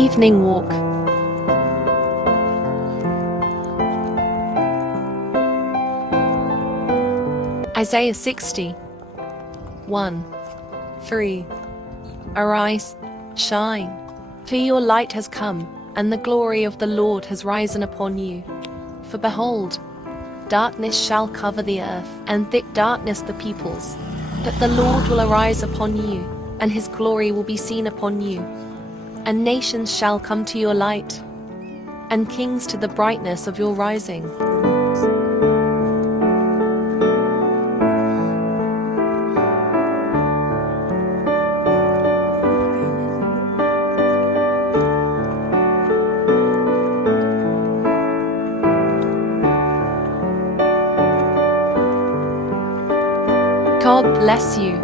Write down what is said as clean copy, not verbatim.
Evening walk. Isaiah 60. 1, 3. Arise, shine, for your light has come, and the glory of the Lord has risen upon you. For behold, darkness shall cover the earth, and thick darkness the peoples. But the Lord will arise upon you, and his glory will be seen upon you. And nations shall come to your light, and kings to the brightness of your rising. God bless you.